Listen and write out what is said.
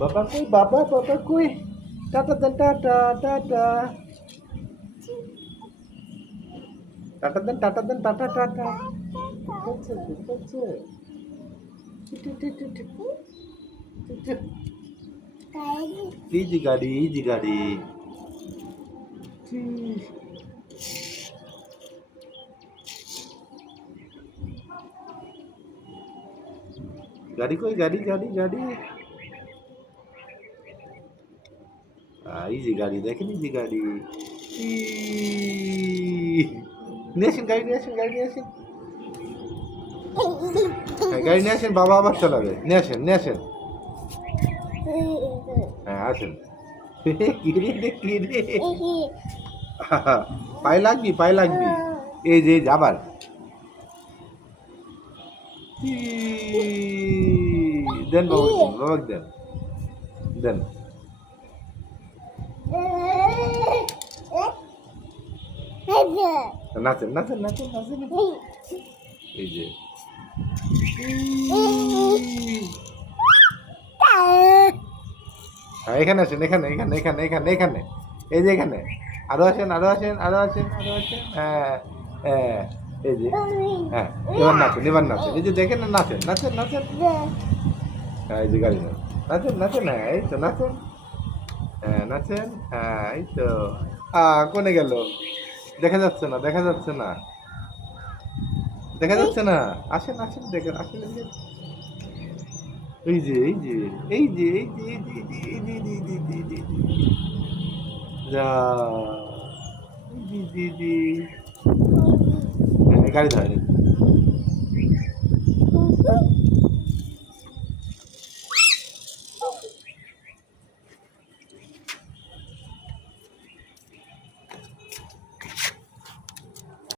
বাবা কই, বাবা বাবা কই? টাটা দেন, টাটা টাটা। টাটা দেন, টাটা দেন, টাটা টাটা। ঠিক আছে, ঠিক আছে। এই যে গাড়ি, এই যে গাড়ি। গাড়ি কই, গাড়ি গাড়ি গাড়ি। এই যে গাড়ি দেখেন, এই যে গাড়ি। নিয়ে আসেন গাড়ি, নিয়ে আসেন গাড়ি, নিয়ে আসেন। হ্যাঁ, গাড়ি নিয়ে আসেন, বাবা আবার চালাবে। নিয়ে আসেন, নিয়ে আসেন। হ্যাঁ আসেন। কিরে রে, কিরে। পায়ে লাগবি, পায়ে লাগবি। এই যে এই যে আবার। দেন বাবাকে, দেন বাবাকে, দেন দেন। নাচেন নাচেন নাচেন নাচেন। এই যে হ্যাঁ, এখানে আসেন, এখানে এখানে এখানে এখানে এখানে। এই যে এখানে। আরো আসেন, আরো আসেন, আরো আসেন, আরো আসেন। হ্যাঁ হ্যাঁ, এই যে। হ্যাঁ, এবার নাচেন, এবার নাচেন। এই যে দেখেন না, নাচেন নাচেন নাচেন। হ্যাঁ, এই যে গাড়ি নাচেন, নাচেন নাচেন। হ্যাঁ, এই তো নাচেন। হ্যাঁ নাচেন। হ্যাঁ, এই তো। কোনে গেল? দেখা যাচ্ছে না, দেখা যাচ্ছে না, দেখা যাচ্ছে না। আসেন আসেন, দেখেন আসেন। এই যে এই যে এই যে এই যে এই যে এই যে এই যে এই যে এই যে এই যে এই যে যা এই যে এই যে এই যে। হ্যাঁ, গাড়ি ধরেন।